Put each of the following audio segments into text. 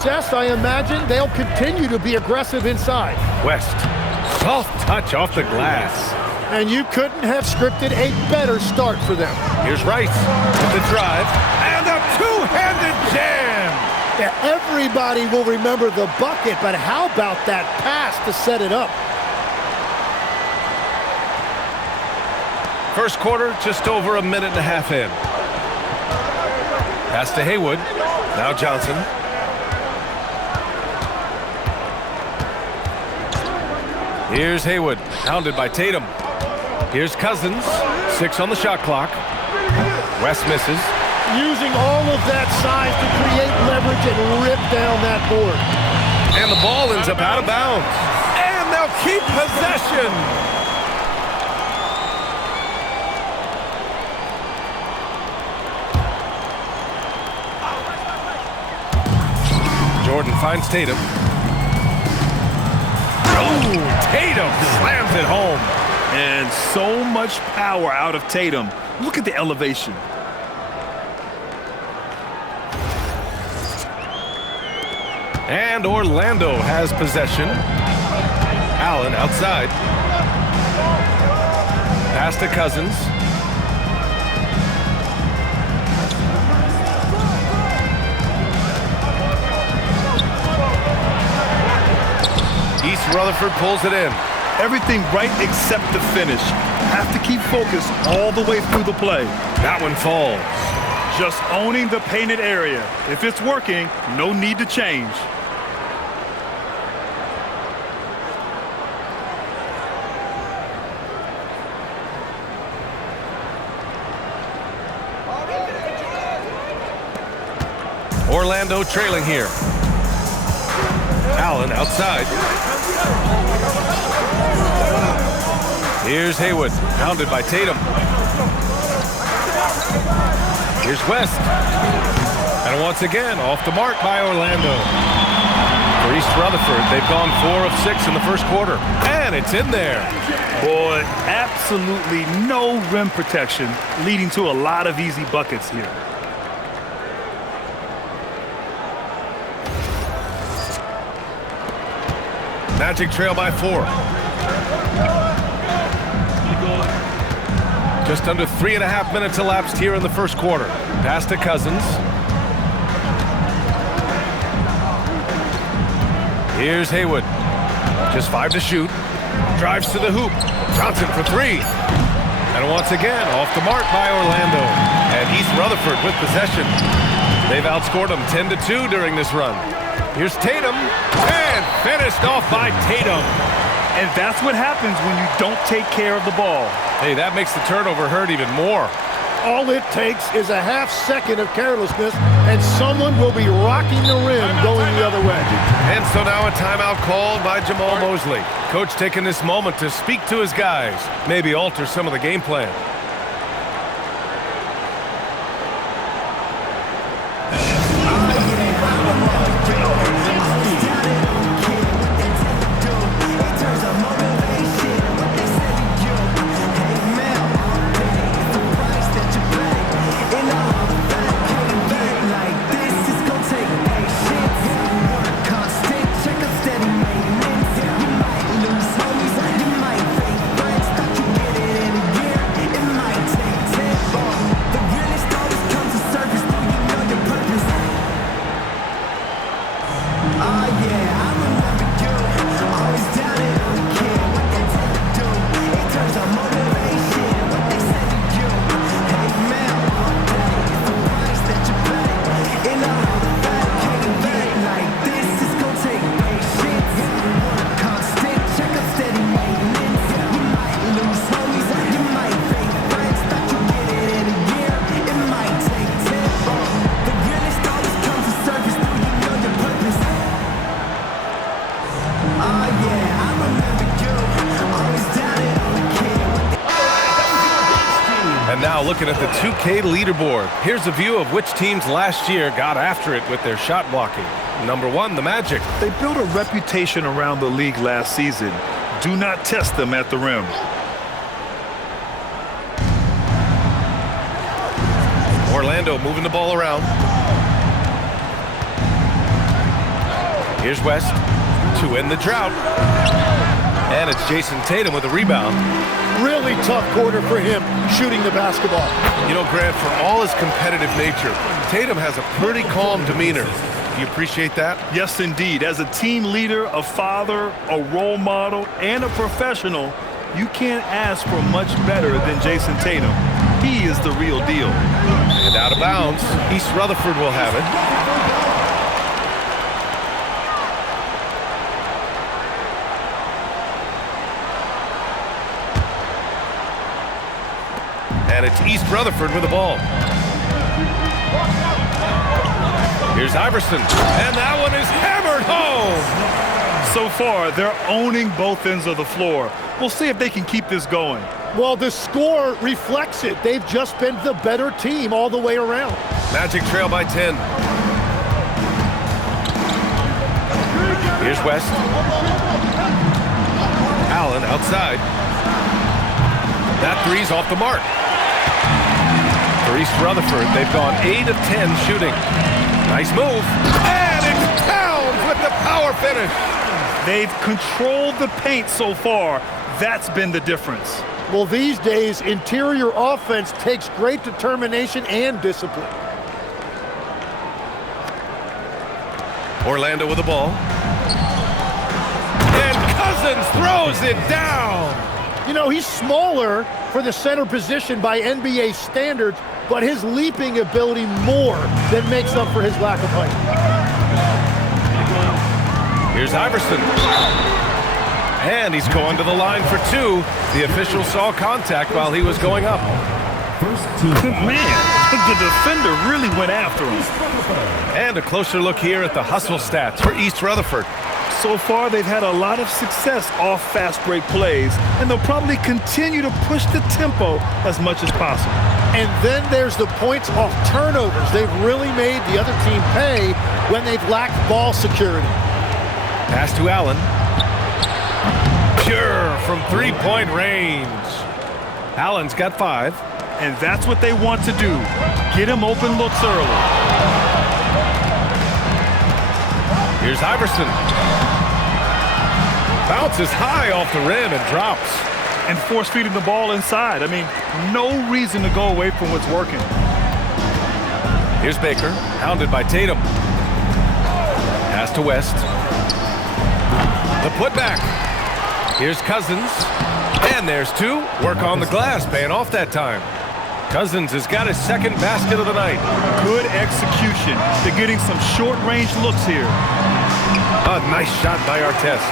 success, I imagine they'll continue to be aggressive inside. West, soft touch off the glass. And you couldn't have scripted a better start for them. Here's Rice with the drive and a two-handed jam. Yeah, everybody will remember the bucket, but how about that pass to set it up? First quarter, just over a minute and a half in. Pass to Haywood. Now Johnson. Here's Haywood, hounded by Tatum. Here's Cousins, 6 on the shot clock. West misses. Using all of that size to create leverage and rip down that board. And the ball ends up out of bounds. And they'll keep possession. Jordan finds Tatum. Oh, Tatum slams it home. And so much power out of Tatum. Look at the elevation. And Orlando has possession. Allen outside. Pass to Cousins. East Rutherford pulls it in. Everything right except the finish. Have to keep focused all the way through the play. That one falls. Just owning the painted area. If it's working, no need to change. Orlando trailing here. Allen outside. Here's Haywood, hounded by Tatum. Here's West. And once again, off the mark by Orlando. For East Rutherford, they've gone 4 of 6 in the first quarter. And it's in there. Boy, absolutely no rim protection, leading to a lot of easy buckets here. Magic trail by 4. Just under 3.5 minutes elapsed here in the first quarter. Pass to Cousins. Here's Haywood. Just 5 to shoot. Drives to the hoop. Johnson for 3. And once again, off the mark by Orlando. And East Rutherford with possession. They've outscored them 10-2 during this run. Here's Tatum. And finished off by Tatum. And that's what happens when you don't take care of the ball. Hey, that makes the turnover hurt even more. All it takes is a half second of carelessness, and someone will be rocking the rim going the other way. And so now a timeout called by Jamal Mosley. Coach taking this moment to speak to his guys, maybe alter some of the game plan. Now looking at the 2K leaderboard. Here's a view of which teams last year got after it with their shot blocking. Number 1, the Magic. They built a reputation around the league last season. Do not test them at the rim. Orlando moving the ball around. Here's West to end the drought. And it's Jason Tatum with a rebound. Really tough quarter for him shooting the basketball. You know, Grant, for all his competitive nature, Tatum has a pretty calm demeanor. Do you appreciate that? Yes, indeed. As a team leader, a father, a role model, and a professional, you can't ask for much better than Jason Tatum. He is the real deal. And out of bounds, East Rutherford will have it. And it's East Rutherford with the ball. Here's Iverson, and that one is hammered home. So far, they're owning both ends of the floor. We'll see if they can keep this going. Well, the score reflects it. They've just been the better team all the way around. Magic trail by 10. Here's West. Allen outside. That three's off the mark. For East Rutherford, they've gone 8 of 10 shooting. Nice move. And it's Towns with the power finish. They've controlled the paint so far. That's been the difference. Well, these days, interior offense takes great determination and discipline. Orlando with the ball. And Cousins throws it down. You know, he's smaller for the center position by NBA standards, but his leaping ability more than makes up for his lack of height. Here's Iverson. And he's going to the line for two. The official saw contact while he was going up. Man, the defender really went after him. And a closer look here at the hustle stats for East Rutherford. So far, they've had a lot of success off fast break plays, and they'll probably continue to push the tempo as much as possible. And then there's the points off turnovers. They've really made the other team pay when they've lacked ball security. Pass to Allen. Pure from three-point range. Allen's got 5. And that's what they want to do. Get him open looks early. Here's Iverson. Bounces high off the rim and drops. And force-feeding the ball inside. I mean, no reason to go away from what's working. Here's Baker, hounded by Tatum. Pass to West. The putback. Here's Cousins. And there's 2. Work on the glass, paying off that time. Cousins has got his second basket of the night. Good execution. They're getting some short-range looks here. A nice shot by Artest.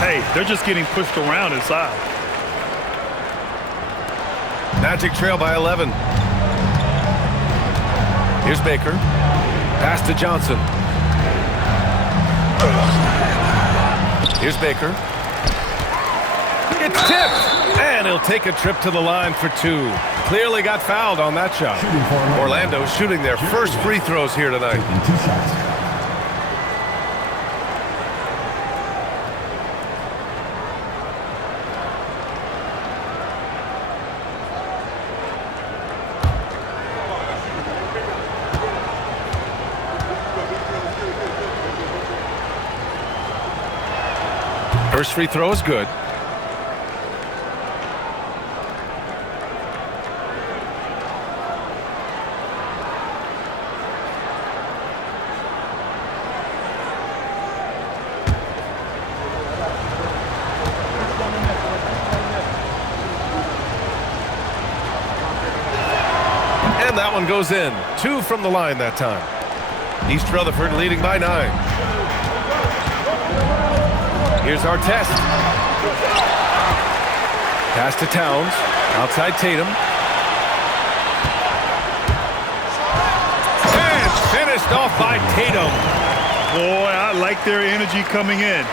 Hey, they're just getting pushed around inside. Magic trail by 11. Here's Baker. Pass to Johnson. Here's Baker. It's tipped. And he'll take a trip to the line for 2. Clearly got fouled on that shot. Orlando shooting their first free throws here tonight. First free throw is good. And that one goes in. 2 from the line that time. East Rutherford leading by 9. Here's Artest. Pass to Towns. Outside Tatum. And finished off by Tatum. Boy, I like their energy coming in.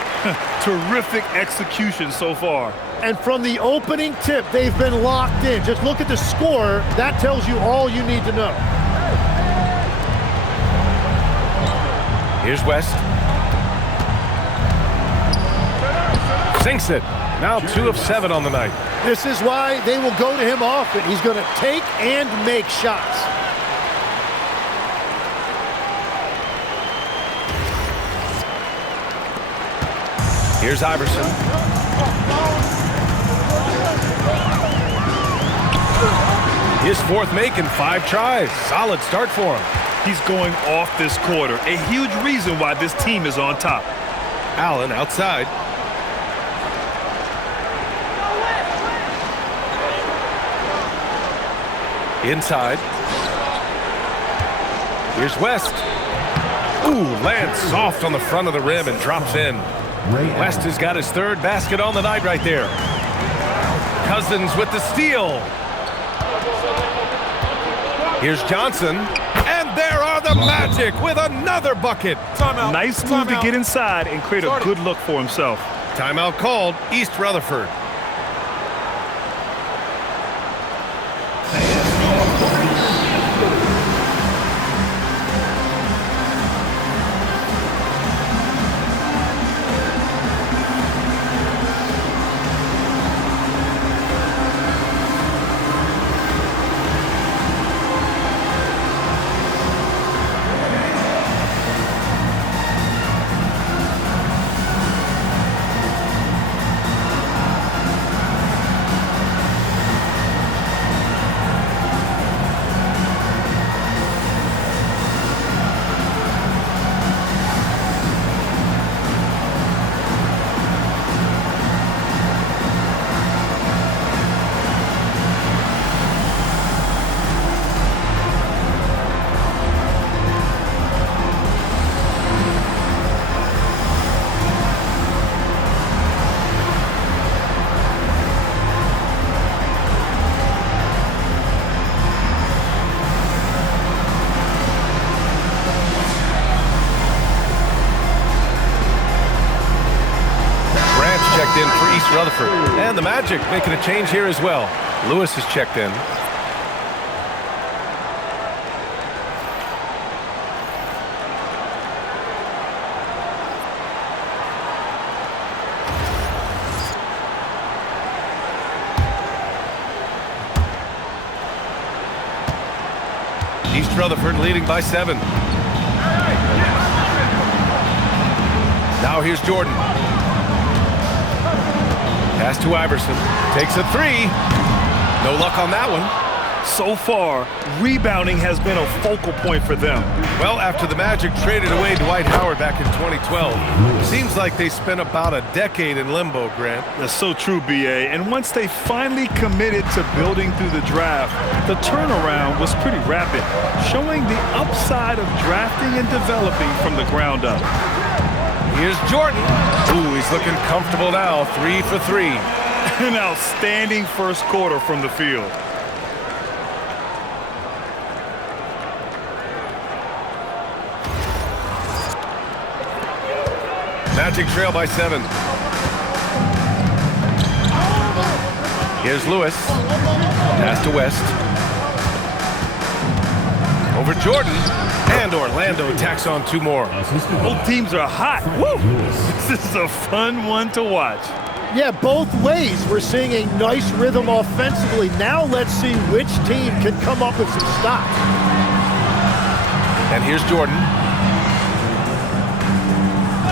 Terrific execution so far. And from the opening tip, they've been locked in. Just look at the score. That tells you all you need to know. Here's West. Sinks it. Now 2 of 7 on the night. This is why they will go to him often. He's going to take and make shots. Here's Iverson. His fourth make in 5 tries. Solid start for him. He's going off this quarter. A huge reason why this team is on top. Allen outside. Inside. Here's West. Ooh, lands soft on the front of the rim and drops in. West has got his 3rd basket on the night right there. Cousins with the steal. Here's Johnson. And there are the Magic with another bucket. Timeout. Nice move to get inside and create a good look for himself. Timeout called. East Rutherford. In for East Rutherford. And the Magic making a change here as well. Lewis has checked in. East Rutherford leading by 7. Now here's Jordan. Pass to Iverson. Takes a 3. No luck on that one. So far, rebounding has been a focal point for them. Well, after the Magic traded away Dwight Howard back in 2012, seems like they spent about a decade in limbo, Grant. That's so true, B.A. And once they finally committed to building through the draft, the turnaround was pretty rapid, showing the upside of drafting and developing from the ground up. Here's Jordan. Ooh, he's looking comfortable now. 3 for 3. An outstanding first quarter from the field. Magic trail by 7. Here's Lewis. Pass to West. Over Jordan. And Orlando tacks on 2 more. Both teams are hot. Woo! This is a fun one to watch. Yeah, both ways. We're seeing a nice rhythm offensively. Now let's see which team can come up with some stops. And here's Jordan.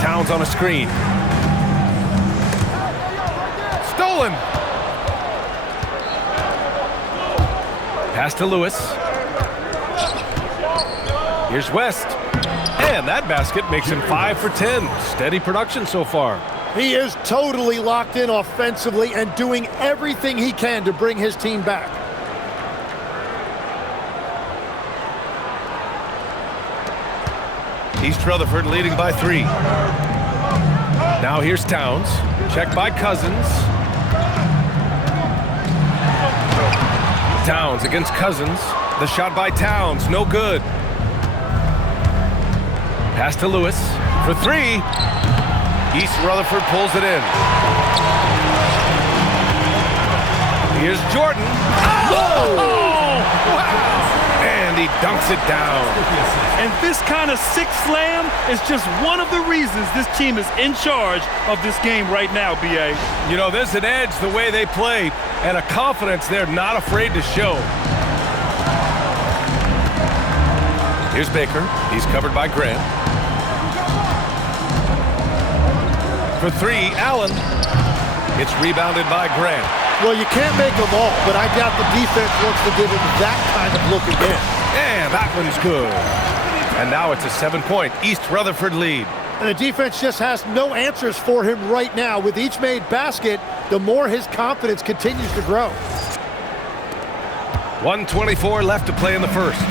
Towns on a screen. Stolen. Pass to Lewis. Here's West. And that basket makes him 5 for 10. Steady production so far. He is totally locked in offensively and doing everything he can to bring his team back. East Rutherford leading by 3. Now here's Towns. Checked by Cousins. Towns against Cousins. The shot by Towns, no good. Pass to Lewis for 3. East Rutherford pulls it in. Here's Jordan. Oh! Wow! And he dunks it down. And this kind of sick slam is just one of the reasons this team is in charge of this game right now, B.A. You know, there's an edge the way they play and a confidence they're not afraid to show. Here's Baker. He's covered by Grant. for three. Allen. It's rebounded by Grant. Well, you can't make them all, but I doubt the defense wants to give him that kind of look again. And that one's good. And now it's a 7-point East Rutherford lead. And the defense just has no answers for him right now. With each made basket, the more his confidence continues to grow. 1:24 left to play in the first.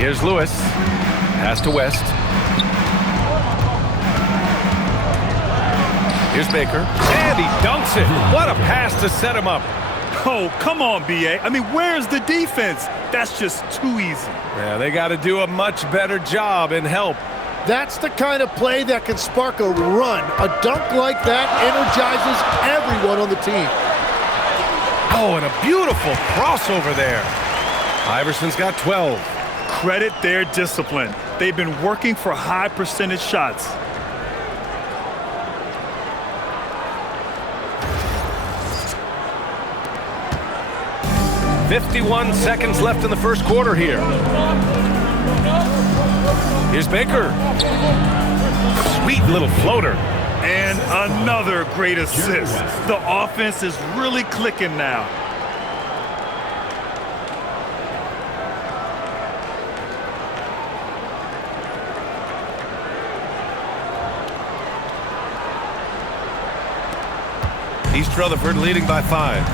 Here's Lewis. Pass to West. Here's Baker. And he dunks it. What a pass to set him up. Oh, come on, B.A. I mean, where's the defense? That's just too easy. Yeah, they got to do a much better job in help. That's the kind of play that can spark a run. A dunk like that energizes everyone on the team. Oh, and a beautiful crossover there. Iverson's got 12. Credit their discipline. They've been working for high percentage shots. .51 seconds left in the first quarter here. Here's Baker. Sweet little floater. And another great assist. The offense is really clicking now. East Rutherford leading by 5.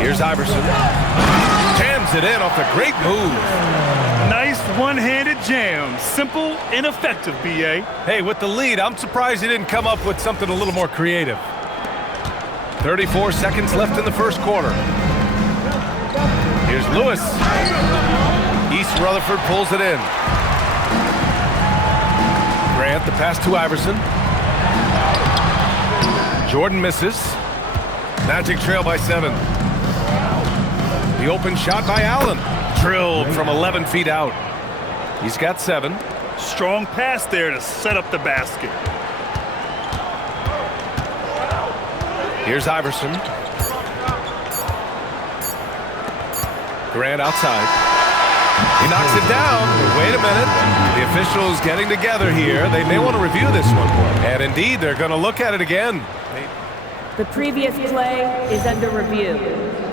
Here's Iverson. Jams it in off a great move. Nice one-handed jam. Simple and effective, B.A. Hey, with the lead, I'm surprised he didn't come up with something a little more creative. 34 seconds left in the first quarter. Here's Lewis. East Rutherford pulls it in. Grant, the pass to Iverson. Jordan misses. Magic trail by 7. The open shot by Allen. Drilled from 11 feet out. He's got 7. Strong pass there to set up the basket. Here's Iverson. Grant outside. He knocks it down. Wait a minute. The officials getting together here. They may want to review this one. And indeed, they're going to look at it again. The previous play is under review.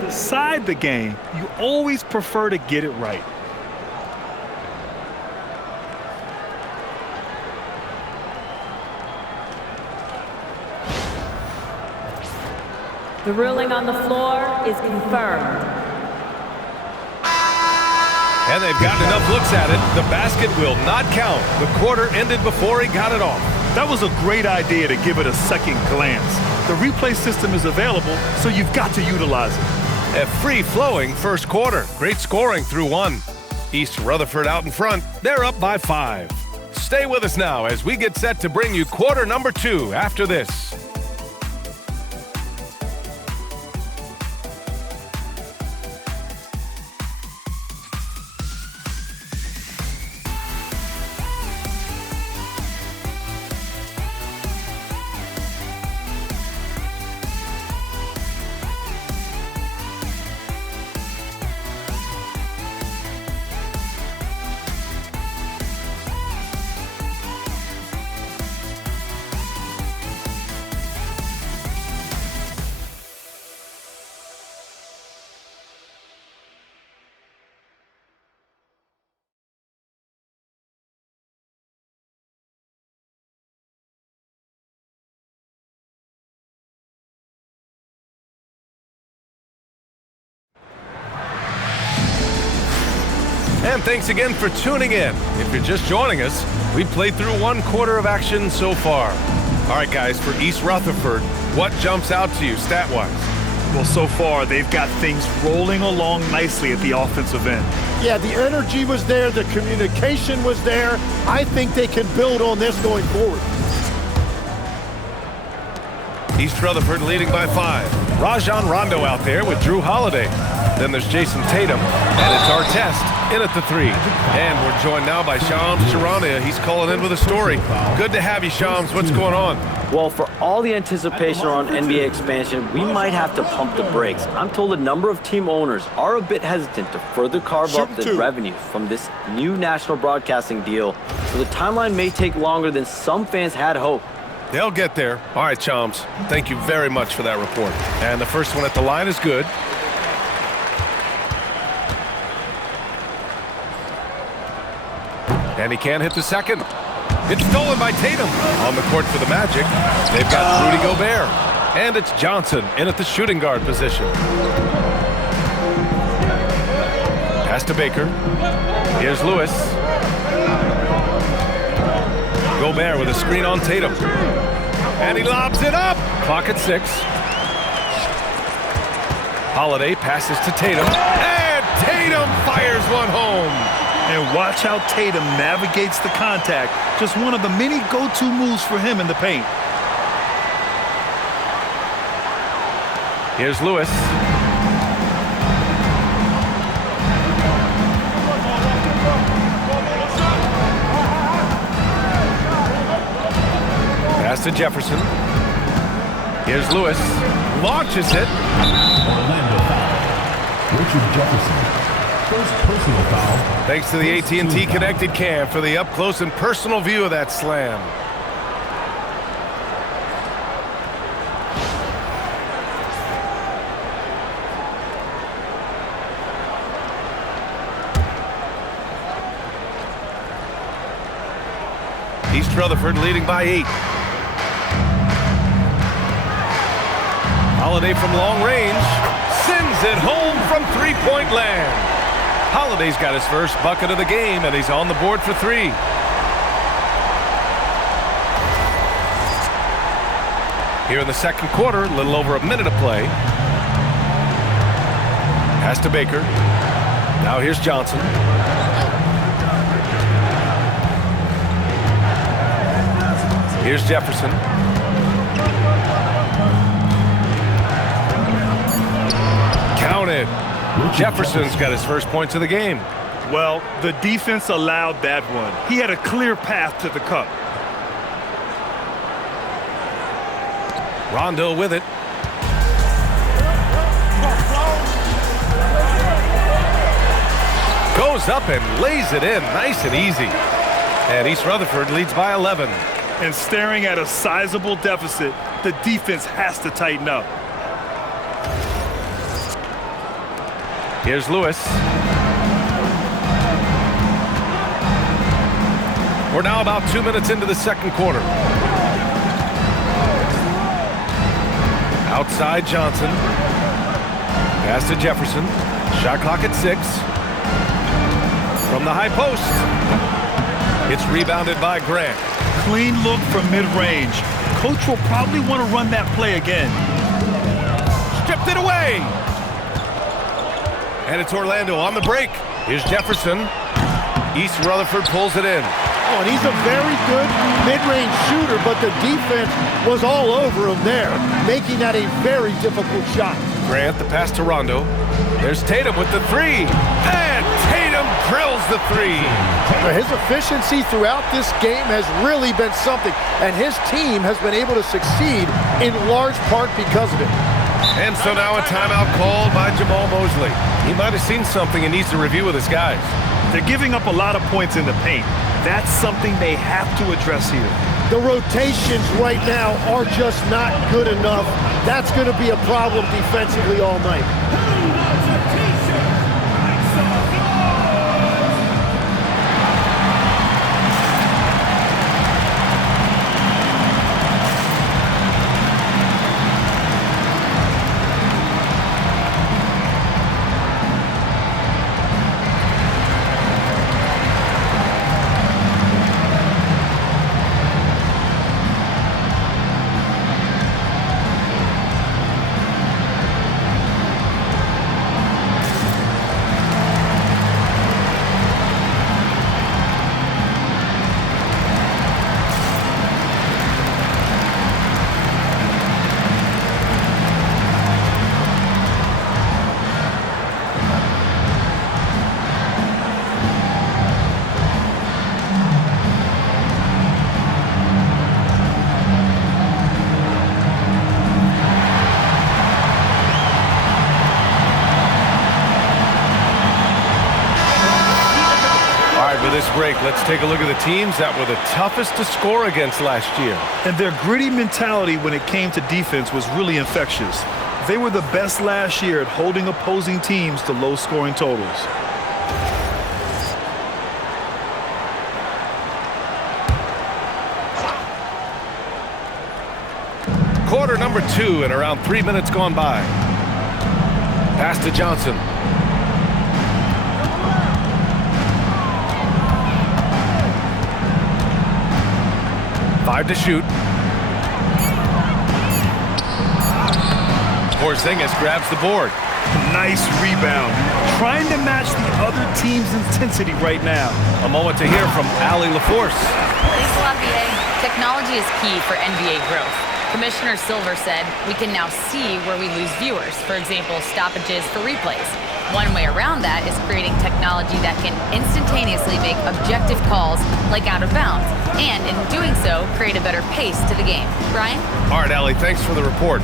Decide the game. You always prefer to get it right. The ruling on the floor is confirmed. And they've gotten enough looks at it. The basket will not count. The quarter ended before he got it off. That was a great idea to give it a second glance. The replay system is available, so you've got to utilize it. A free-flowing first quarter. Great scoring through 1. East Rutherford out in front. They're up by 5. Stay with us now as we get set to bring you quarter number 2 after this. And thanks again for tuning in. If you're just joining us, we've played through 1 quarter of action so far. All right, guys, for East Rutherford, what jumps out to you stat-wise? Well, so far, they've got things rolling along nicely at the offensive end. Yeah, the energy was there. The communication was there. I think they can build on this going forward. East Rutherford leading by 5. Rajon Rondo out there with Drew Holiday. Then there's Jason Tatum, and it's Artest. in at the 3. And we're joined now by Shams Charania. He's calling in with a story. Good to have you, Shams. What's going on? Well, for all the anticipation around NBA expansion, we might have to pump the brakes. I'm told a number of team owners are a bit hesitant to further carve up the revenue from this new national broadcasting deal, so the timeline may take longer than some fans had hoped. They'll get there. All right, Shams. Thank you very much for that report. And the first one at the line is good. And he can't hit the second. It's stolen by Tatum. On the court for the Magic, they've got Rudy Gobert. And it's Johnson in at the shooting guard position. Pass to Baker. Here's Lewis. Gobert with a screen on Tatum. And he lobs it up. Clock at 6. Holiday passes to Tatum. And Tatum fires one home. And watch how Tatum navigates the contact. Just one of the many go-to moves for him in the paint. Here's Lewis. Pass to Jefferson. Here's Lewis. Launches it. Orlando foul. Richard Jefferson. First personal foul. Thanks to the AT&T Connected Cam for the up-close and personal view of that slam. East Rutherford leading by 8. Holiday from long range sends it home from three-point land. Holiday's got his first bucket of the game, and he's on the board for 3. Here in the second quarter, a little over a minute of play. Pass to Baker. Now here's Johnson. Here's Jefferson. Counted. Jefferson's got his first points of the game. Well, the defense allowed that one. He had a clear path to the cup. Rondo with it. Goes up and lays it in nice and easy. And East Rutherford leads by 11. And staring at a sizable deficit, the defense has to tighten up. Here's Lewis. We're now about 2 minutes into the second quarter. Outside Johnson. Pass to Jefferson. Shot clock at 6. From the high post. It's rebounded by Grant. Clean look from mid-range. Coach will probably want to run that play again. Stripped it away. And it's Orlando on the break. Here's Jefferson. East Rutherford pulls it in. Oh, and he's a very good mid-range shooter, but the defense was all over him there, making that a very difficult shot. Grant, the pass to Rondo. There's Tatum with the 3. And Tatum drills the 3. His efficiency throughout this game has really been something, and his team has been able to succeed in large part because of it. And so now a timeout called by Jamal Mosley. He might have seen something and needs to review with his guys. They're giving up a lot of points in the paint. That's something they have to address here. The rotations right now are just not good enough. That's going to be a problem defensively all night. All right, with this break, let's take a look at the teams that were the toughest to score against last year. And their gritty mentality when it came to defense was really infectious. They were the best last year at holding opposing teams to low-scoring totals. Quarter number 2 and around 3 minutes gone by. Pass to Johnson. Five to shoot. Porzingis grabs the board. Nice rebound. Trying to match the other team's intensity right now. A moment to hear from Allie LaForce. Thanks a lot, BA. Technology is key for NBA growth. Commissioner Silver said we can now see where we lose viewers, for example, stoppages for replays. One way around that is creating technology that can instantaneously make objective calls like out of bounds, and in doing so, create a better pace to the game. Brian? All right, Allie, thanks for the report.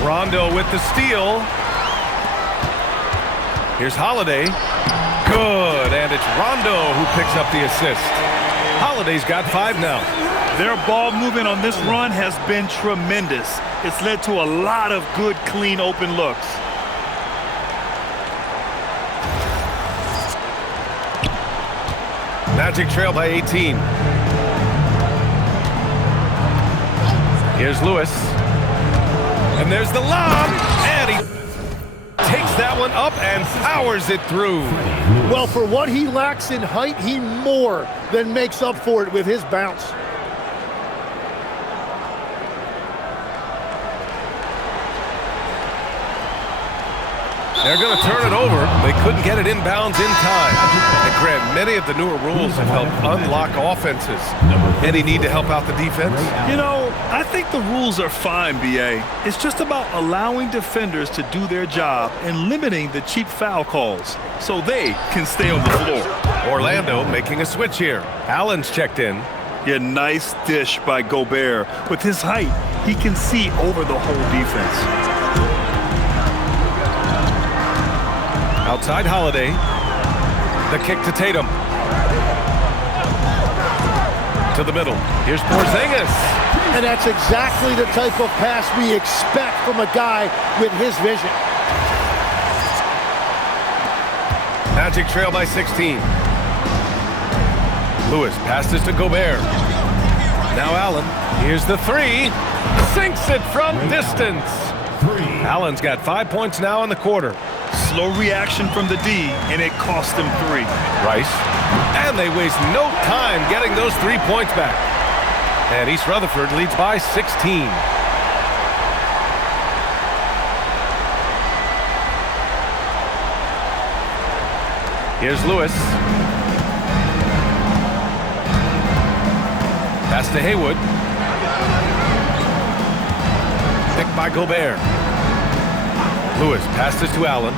Rondo with the steal. Here's Holiday. Good, and it's Rondo who picks up the assist. Holiday's got 5 now. Their ball movement on this run has been tremendous. It's led to a lot of good, clean, open looks. Magic trail by 18. Here's Lewis. And there's the lob. And he takes that one up and powers it through. Well, for what he lacks in height, he more than makes up for it with his bounce. They're going to turn it over. They couldn't get it inbounds in time. And Grant, many of the newer rules have helped unlock offenses. Any need to help out the defense? You know, I think the rules are fine, BA. It's just about allowing defenders to do their job and limiting the cheap foul calls so they can stay on the floor. Orlando making a switch here. Allen's checked in. Yeah, nice dish by Gobert. With his height, he can see over the whole defense. Outside Holiday. The kick to Tatum. To the middle. Here's Porzingis. And that's exactly the type of pass we expect from a guy with his vision. Magic trail by 16. Lewis passes to Gobert. Now Allen. Here's the 3. Sinks it from distance. Allen's got 5 points now in the quarter. Slow reaction from the D, and it cost them 3. Rice. And they waste no time getting those 3 points back. And East Rutherford leads by 16. Here's Lewis. Pass to Haywood. Picked by Gobert. Lewis passes to Allen.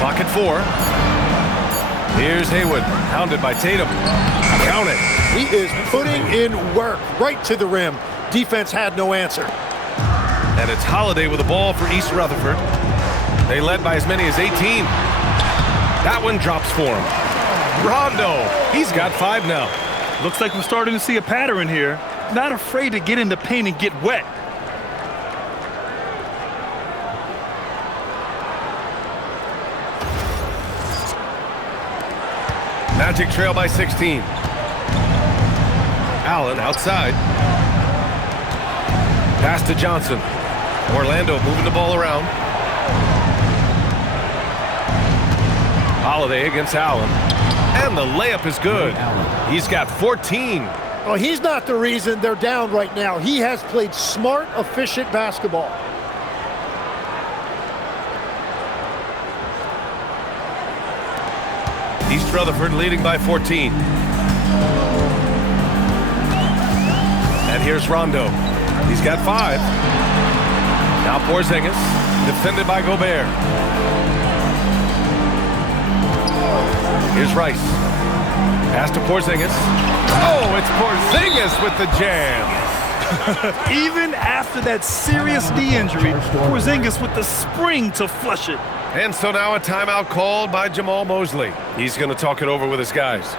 Clock at 4. Here's Haywood, hounded by Tatum. Count it. He is putting in work right to the rim. Defense had no answer. And it's Holiday with the ball for East Rutherford. They led by as many as 18. That one drops for him. Rondo, he's got 5 now. Looks like we're starting to see a pattern here. Not afraid to get in the paint and get wet. Magic trail by 16. Allen outside. Pass to Johnson. Orlando moving the ball around. Holiday against Allen. And the layup is good. He's got 14. Well, he's not the reason they're down right now. He has played smart, efficient basketball. East Rutherford leading by 14. And here's Rondo. He's got 5. Now Porzingis, defended by Gobert. Here's Rice. Pass to Porzingis. Oh, it's Porzingis with the jam. Even after that serious knee injury, Porzingis with the spring to flush it. And so now a timeout called by Jamal Mosley. He's going to talk it over with his guys.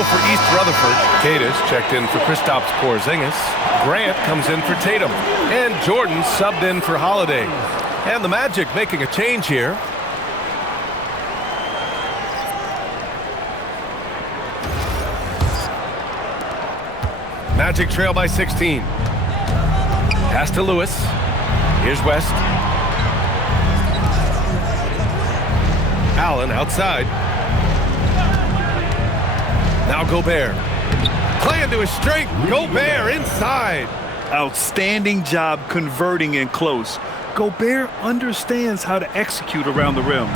For East Rutherford, Cadiz checked in for Kristaps Porzingis. Grant comes in for Tatum. And Jordan subbed in for Holiday. And the Magic making a change here. Magic trail by 16. Pass to Lewis. Here's West. Allen outside. Now Gobert. Play into his strength. Gobert inside. Outstanding job converting in close. Gobert understands how to execute around the rim.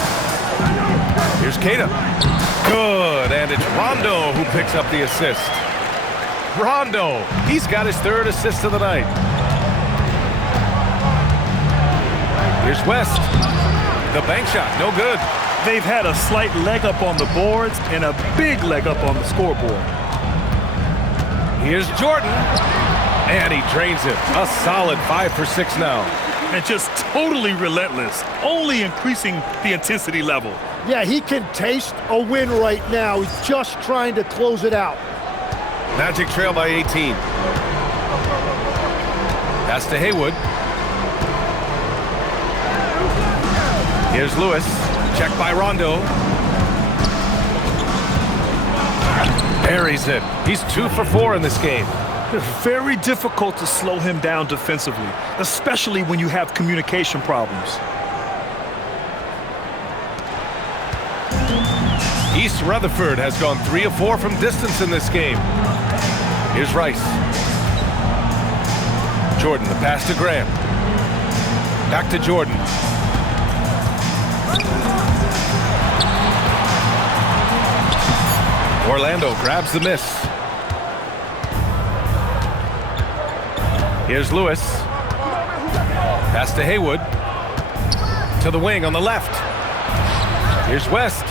Here's Keita. Good, and it's Rondo who picks up the assist. Rondo, he's got his third assist of the night. Here's West. The bank shot, no good. They've had a slight leg up on the boards and a big leg up on the scoreboard. Here's Jordan. And he drains it. A solid 5 for 6 now. And just totally relentless, only increasing the intensity level. Yeah, he can taste a win right now. He's just trying to close it out. Magic trail by 18. Pass to Haywood. Here's Lewis. Check by Rondo. Buries it. He's 2 for 4 in this game. Very difficult to slow him down defensively, especially when you have communication problems. East Rutherford has gone 3 of 4 from distance in this game. Here's Rice. Jordan, the pass to Graham. Back to Jordan. Orlando grabs the miss. Here's Lewis. Pass to Haywood. To the wing on the left. Here's West.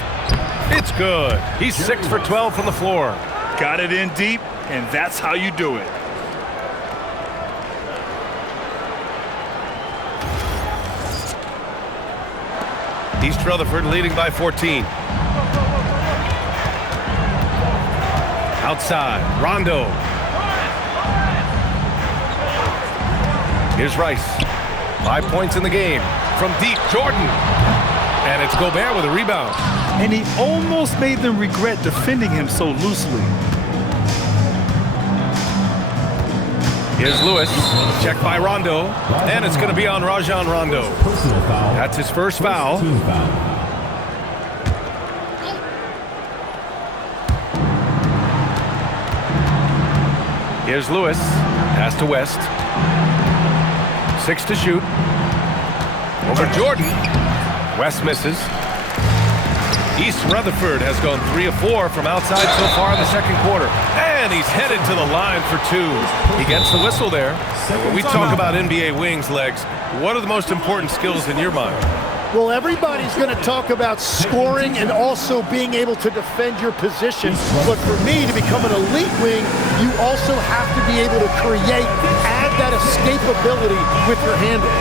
It's good. He's 6 for 12 from the floor. Got it in deep, and that's how you do it. East Rutherford leading by 14. Outside, Rondo. Here's Rice. 5 points in the game. From deep, Jordan. And it's Gobert with a rebound. And he almost made them regret defending him so loosely. Here's Lewis. Check by Rondo. And it's going to be on Rajon Rondo. That's his first foul. Here's Lewis. Pass to West. 6 to shoot. Over Jordan. West misses. East Rutherford has gone 3 of 4 from outside so far in the second quarter. And he's headed to the line for 2. He gets the whistle there. And when we talk about NBA wings, Legs, what are the most important skills in your mind? Well, everybody's going to talk about scoring and also being able to defend your position. But for me, to become an elite wing, you also have to be able to create, add that escapability with your handle.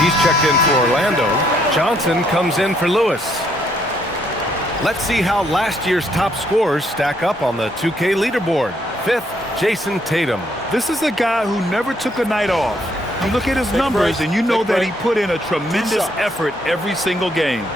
He's checked in for Orlando. Johnson comes in for Lewis. Let's see how last year's top scorers stack up on the 2K leaderboard. 5th, Jason Tatum. This is a guy who never took a night off. You look at his numbers and you know that he put in a tremendous effort every single game.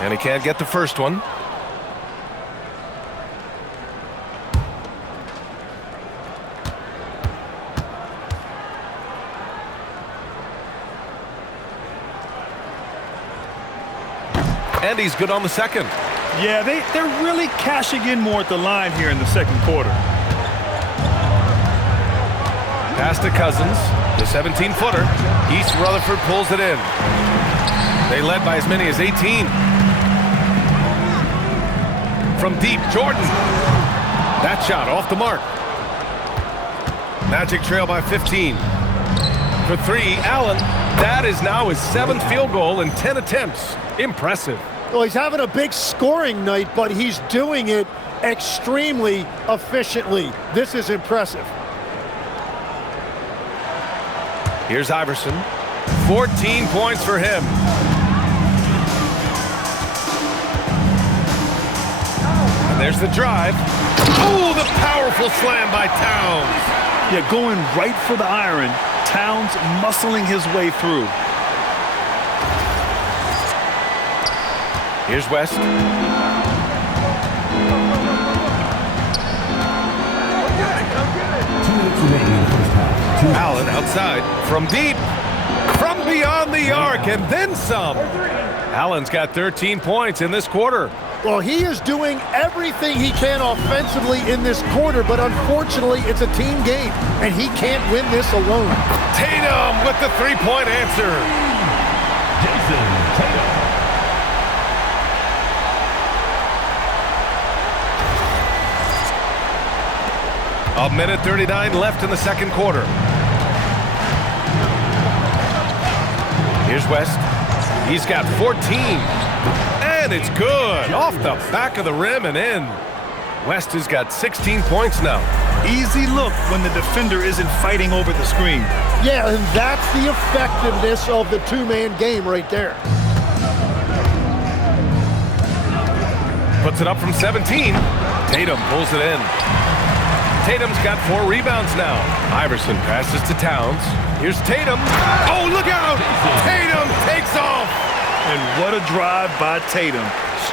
And he can't get the first one. And he's good on the second. Yeah, they're really cashing in more at the line here in the second quarter. Pass to Cousins, the 17-footer. East Rutherford pulls it in. They led by as many as 18. From deep, Jordan. That shot off the mark. Magic trail by 15. For 3, Allen. That is now his 7th field goal in 10 attempts. Impressive. Well, he's having a big scoring night, but he's doing it extremely efficiently. This is impressive. Here's Iverson. 14 points for him. And there's the drive. Oh, the powerful slam by Towns. Yeah, going right for the iron. Towns muscling his way through. Here's West. Allen outside. From deep. From beyond the arc and then some. Allen's got 13 points in this quarter. Well, he is doing everything he can offensively in this quarter, but unfortunately, it's a team game, and he can't win this alone. Tatum with the three-point answer. Jason Tatum. A minute 39 left in the second quarter. Here's West. He's got 14. And it's good. Off the back of the rim and in. West has got 16 points now. Easy look when the defender isn't fighting over the screen. Yeah, and that's the effectiveness of the two-man game right there. Puts it up from 17. Tatum pulls it in. Tatum's got 4 rebounds now. Iverson passes to Towns. Here's Tatum. Oh, look out! Tatum takes off! And what a drive by Tatum.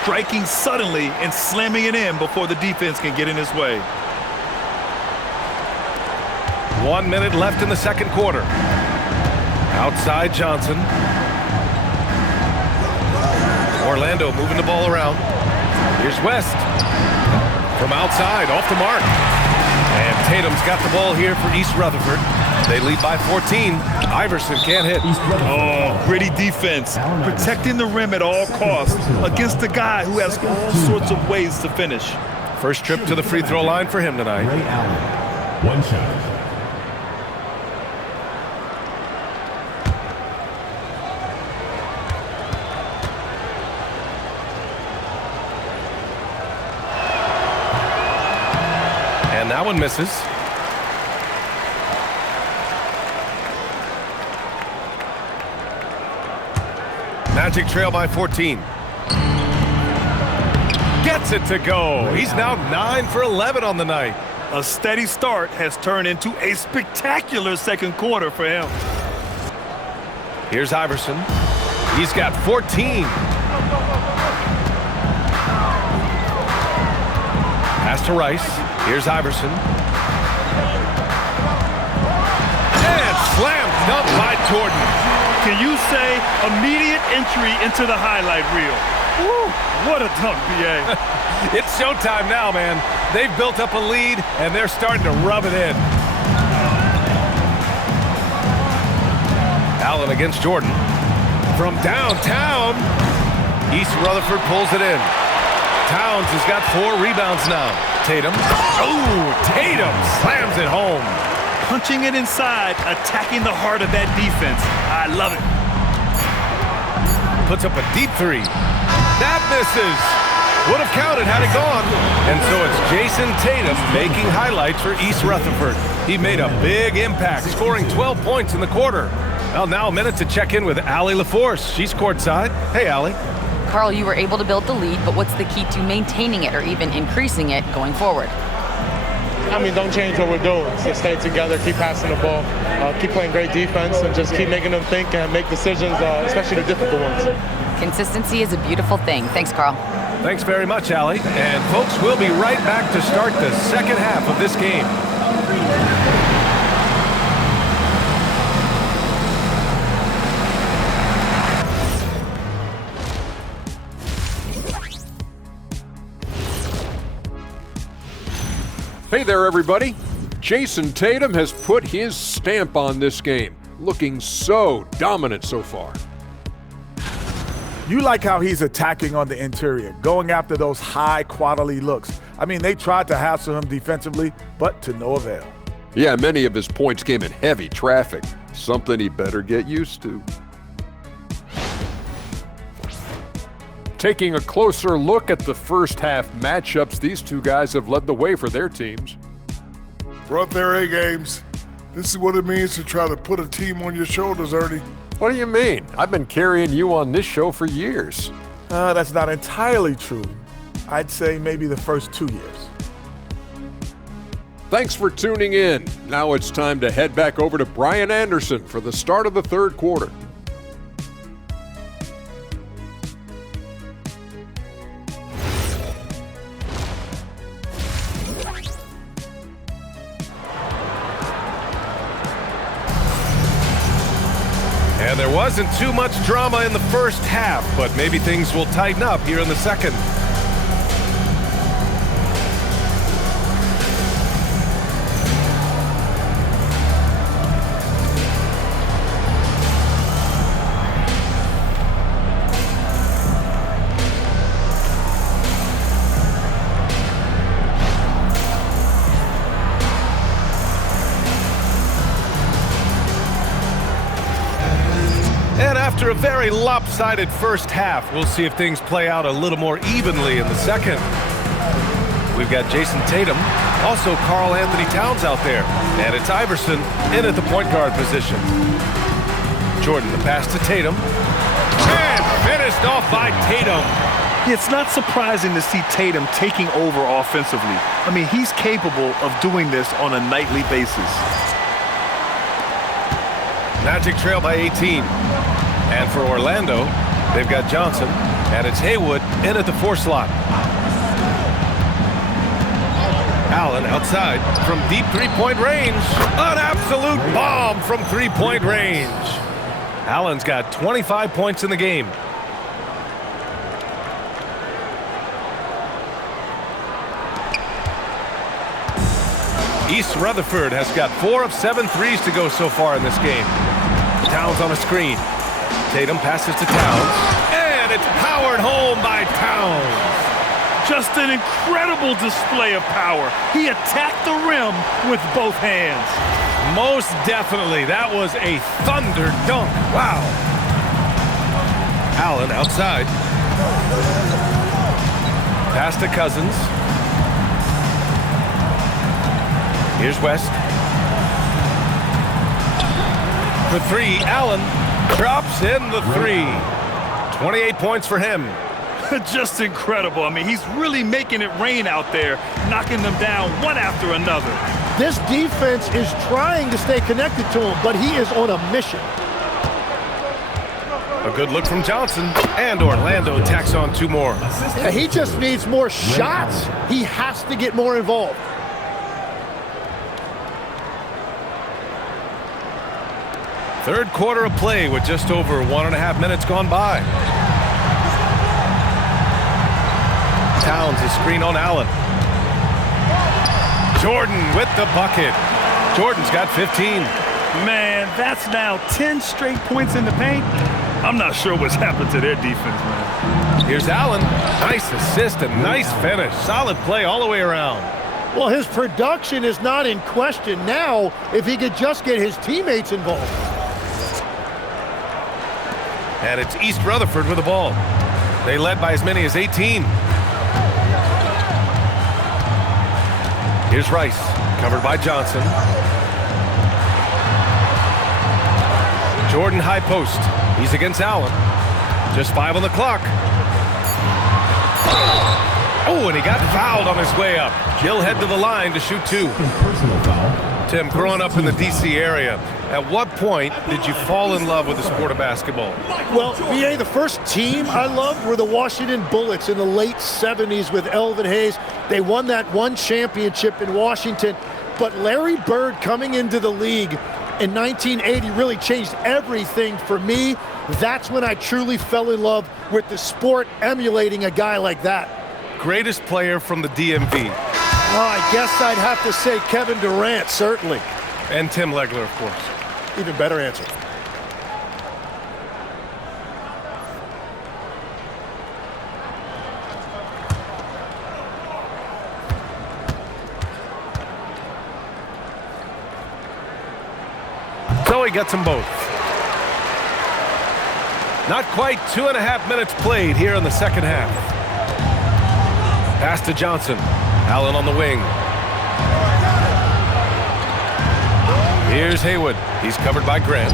Striking suddenly and slamming it in before the defense can get in his way. 1 minute left in the second quarter. Outside Johnson. Orlando moving the ball around. Here's West. From outside, off the mark. And Tatum's got the ball here for East Rutherford. They lead by 14. Iverson can't hit. Oh, gritty defense. Protecting the rim at all costs against a guy who has all sorts of ways to finish. First trip to the free throw line for him tonight. Ray Allen. 1 shot. And that one misses. Magic trail by 14. Gets it to go. He's now 9 for 11 on the night. A steady start has turned into a spectacular second quarter for him. Here's Iverson. He's got 14. Pass to Rice. Here's Iverson. And slam dunk by Jordan. Can you say immediate entry into the highlight reel? Woo, what a dunk, B.A. It's showtime now, man. They've built up a lead, and they're starting to rub it in. Allen against Jordan. From downtown, East Rutherford pulls it in. Towns has got 4 rebounds now. Tatum. Oh, Tatum slams it home. punching it inside, attacking the heart of that defense. I love it. Puts up a deep three. That misses. Would have counted had it gone. And so it's Jason Tatum making highlights for East Rutherford. He made a big impact, scoring 12 points in the quarter. Well, now a minute to check in with Allie LaForce. She's courtside. Hey, Allie. Carl, you were able to build the lead, but what's the key to maintaining it or even increasing it going forward? I mean, don't change what we're doing. So stay together, keep passing the ball, keep playing great defense, and just keep making them think and make decisions, especially the difficult ones. Consistency is a beautiful thing. Thanks, Carl. Thanks very much, Allie. And folks, we'll be right back to start the second half of this game. Hey there, everybody. Jason Tatum has put his stamp on this game, looking so dominant so far. You like how he's attacking on the interior, going after those high-quality looks. I mean, they tried to hassle him defensively, but to no avail. Yeah, many of his points came in heavy traffic, something he better get used to. Taking a closer look at the first half matchups, these two guys have led the way for their teams. Brought their A games. This is what it means to try to put a team on your shoulders, Ernie. What do you mean? I've been carrying you on this show for years. That's not entirely true. I'd say maybe the first 2 years. Thanks for tuning in. Now it's time to head back over to Brian Anderson for the start of the third quarter. And there wasn't too much drama in the first half, but maybe things will tighten up here in the second. And after a very lopsided first half, we'll see if things play out a little more evenly in the second. We've got Jason Tatum, also Karl Anthony Towns out there, and it's Iverson in at the point guard position. Jordan, the pass to Tatum, and finished off by Tatum. It's not surprising to see Tatum taking over offensively. I mean, he's capable of doing this on a nightly basis. Magic trail by 18. And for Orlando, they've got Johnson, and it's Haywood in at the 4 slot. Allen outside from deep three-point range. An absolute bomb from three-point range. Allen's got 25 points in the game. East Rutherford has got 4 of 7 threes to go so far in this game. Towns on a screen. Tatum passes to Towns, and it's powered home by Towns. Just an incredible display of power. He attacked the rim with both hands. Most definitely. That was a thunder dunk. Wow. Allen outside. Pass to Cousins. Here's West. For 3, Allen drops in the 3. 28 points for him. Just incredible. I mean, he's really making it rain out there, knocking them down one after another. This defense is trying to stay connected to him, but he is on a mission. A good look from Johnson, and Orlando tacks on 2 more. Yeah, he just needs more shots. He has to get more involved. Third quarter of play with just over 1.5 minutes gone by. Towns is screen on Allen. Jordan with the bucket. Jordan's got 15. Man, that's now 10 straight points in the paint. I'm not sure what's happened to their defense, man. Here's Allen. Nice assist and nice finish. Solid play all the way around. Well, his production is not in question now if he could just get his teammates involved. And it's East Rutherford with the ball. They led by as many as 18. Here's Rice, covered by Johnson. Jordan high post. He's against Allen. Just 5 on the clock. Oh, and he got fouled on his way up. He'll head to the line to shoot 2. Personal foul. Tim, growing up in the D.C. area, at what point did you fall in love with the sport of basketball? Well, VA, the first team I loved were the Washington Bullets in the late 70s with Elvin Hayes. They won that one championship in Washington. But Larry Bird coming into the league in 1980 really changed everything for me. That's when I truly fell in love with the sport, emulating a guy like that. Greatest player from the DMV. Oh, I guess I'd have to say Kevin Durant, certainly. And Tim Legler, of course. Even better answer. So he gets them both. Not quite 2.5 minutes played here in the second half. Pass to Johnson. Allen on the wing. Here's Haywood. He's covered by Grant.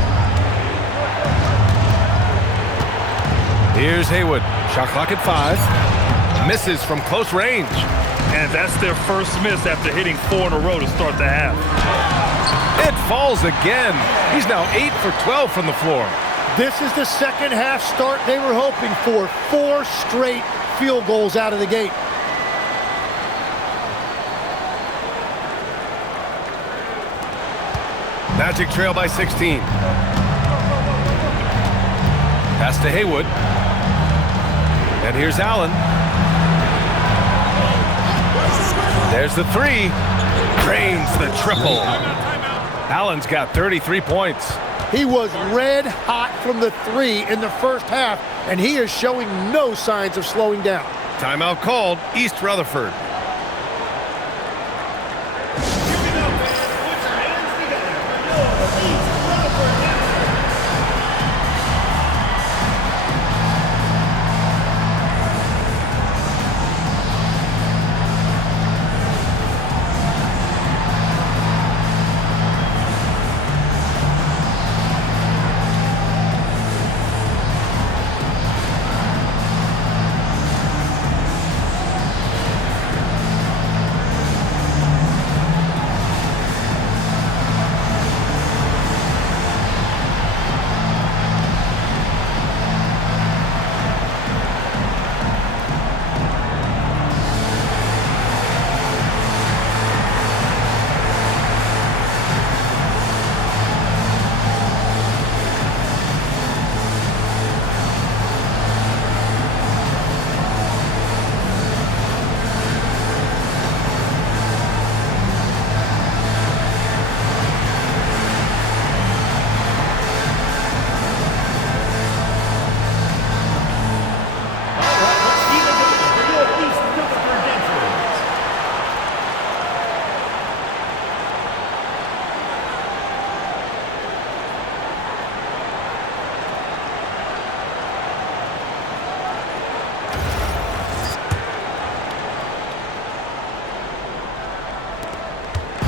Here's Haywood. Shot clock at 5. Misses from close range. And that's their first miss after hitting 4 in a row to start the half. It falls again. He's now 8 for 12 from the floor. This is the second half start they were hoping for. 4 straight field goals out of the gate. Magic trail by 16. Pass to Haywood. And here's Allen. There's the 3. Drains the triple. Allen's got 33 points. He was red hot from the 3 in the first half, and he is showing no signs of slowing down. Timeout called, East Rutherford.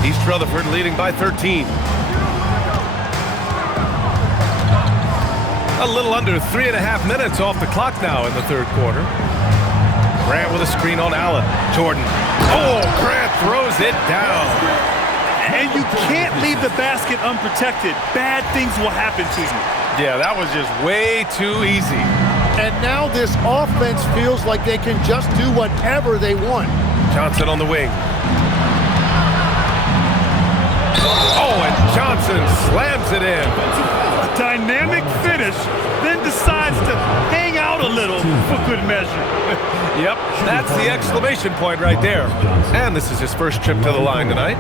East Rutherford leading by 13. A little under 3.5 minutes off the clock now in the third quarter. Grant with a screen on Allen. Jordan. Oh, Grant throws it down. And you can't leave the basket unprotected. Bad things will happen to you. Yeah, that was just way too easy. And now this offense feels like they can just do whatever they want. Johnson on the wing. Oh, and Johnson slams it in. A dynamic finish, then decides to hang out a little for good measure. Yep, that's the exclamation point right there. And this is his first trip to the line tonight.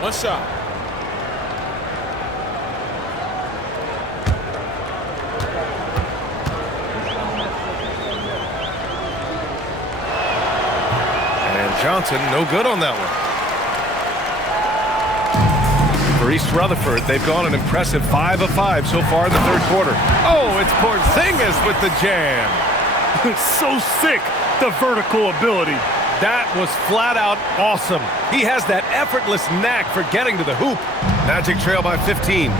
One shot. Johnson, no good on that one. For East Rutherford, they've gone an impressive 5 of 5 so far in the third quarter. Oh, it's Porzingis with the jam. So sick, the vertical ability. That was flat out awesome. He has that effortless knack for getting to the hoop. Magic trail by 15.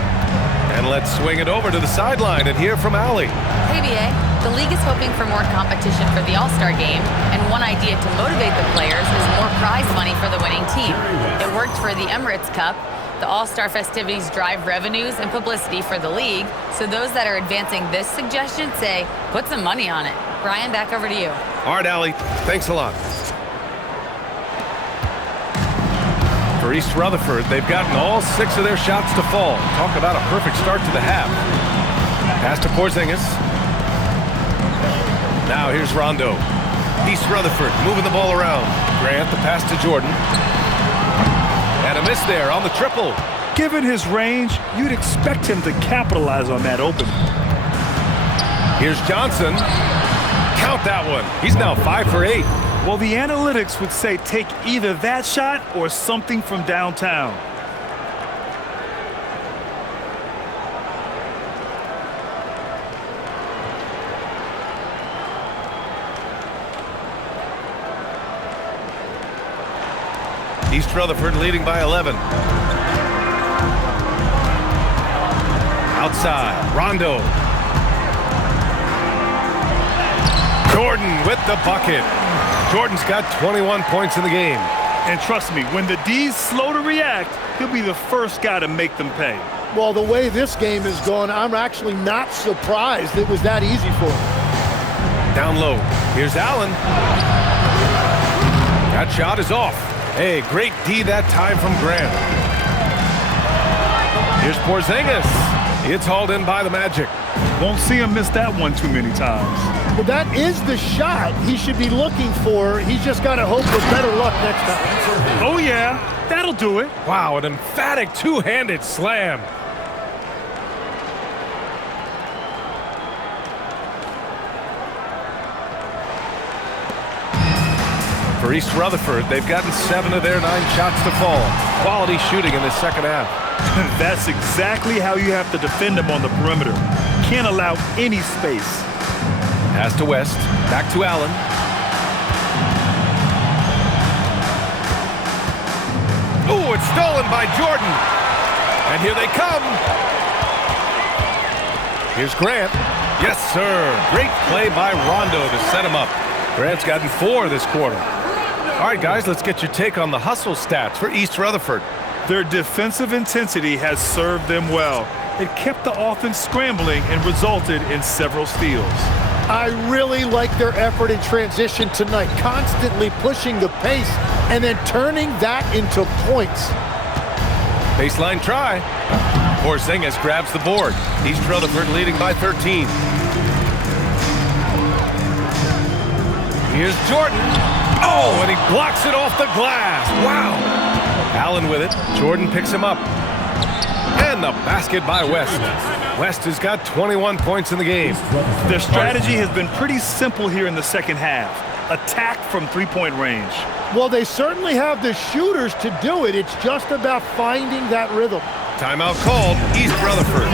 And let's swing it over to the sideline and hear from Allie. Hey, BA. The league is hoping for more competition for the All-Star game, and one idea to motivate the players is more prize money for the winning team. It worked for the Emirates Cup. The All-Star festivities drive revenues and publicity for the league, so those that are advancing this suggestion say, put some money on it. Brian, back over to you. All right, Allie. Thanks a lot. For East Rutherford, they've gotten all 6 of their shots to fall. Talk about a perfect start to the half. Pass to Porzingis. Now here's Rondo. East Rutherford moving the ball around. Grant the pass to Jordan. And a miss there on the triple. Given his range, you'd expect him to capitalize on that open. Here's Johnson. Count that one. He's now 5 for 8. Well, the analytics would say take either that shot or something from downtown. East Rutherford leading by 11. Outside, Rondo. Jordan with the bucket. Jordan's got 21 points in the game. And trust me, when the D's slow to react, he'll be the first guy to make them pay. Well, the way this game is going, I'm actually not surprised it was that easy for him. Down low. Here's Allen. That shot is off. Hey, great D that time from Grant. Here's Porzingis. It's hauled in by the Magic. Won't see him miss that one too many times. Well, that is the shot he should be looking for. He's just got to hope for better luck next time. Oh, yeah. That'll do it. Wow, an emphatic two-handed slam. For East Rutherford, they've gotten 7 of their 9 shots to fall. Quality shooting in the second half. That's exactly how you have to defend them on the perimeter. Can't allow any space. Pass to West. Back to Allen. Ooh, it's stolen by Jordan. And here they come. Here's Grant. Yes, sir. Great play by Rondo to set him up. Grant's gotten 4 this quarter. All right, guys, let's get your take on the hustle stats for East Rutherford. Their defensive intensity has served them well. It kept the offense scrambling and resulted in several steals. I really like their effort in transition tonight, constantly pushing the pace and then turning that into points. Baseline try. Porzingis grabs the board. East Rutherford leading by 13. Here's Jordan. Oh, and he blocks it off the glass. Wow. Allen with it. Jordan picks him up. And the basket by West. West has got 21 points in the game. Their strategy has been pretty simple here in the second half. Attack from three-point range. Well, they certainly have the shooters to do it. It's just about finding that rhythm. Timeout called. East Rutherford.